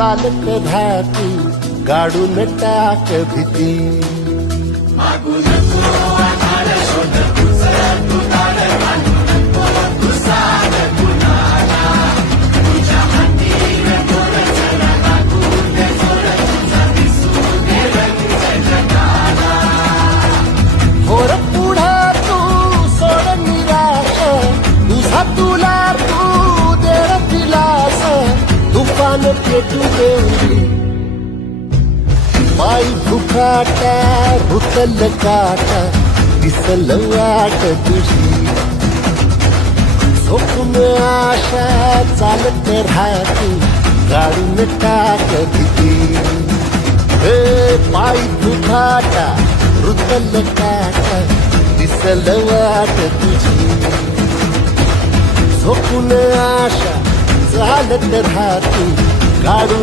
चालत राहती गाडून टाक भीती. थोर पुढं तू सोड निराश, तुझा तुला तू दे दिलास, तुफान पेटू देऊली. पायी फुकाटा रुतल काटा दिसल वाट तुझी. झोपून आशा चालत राहती गाडून टाक भीती. पायी फुकाटा रुतल काटा दिसल वाट तुझी. झोपून आशा चालत राहती गाडून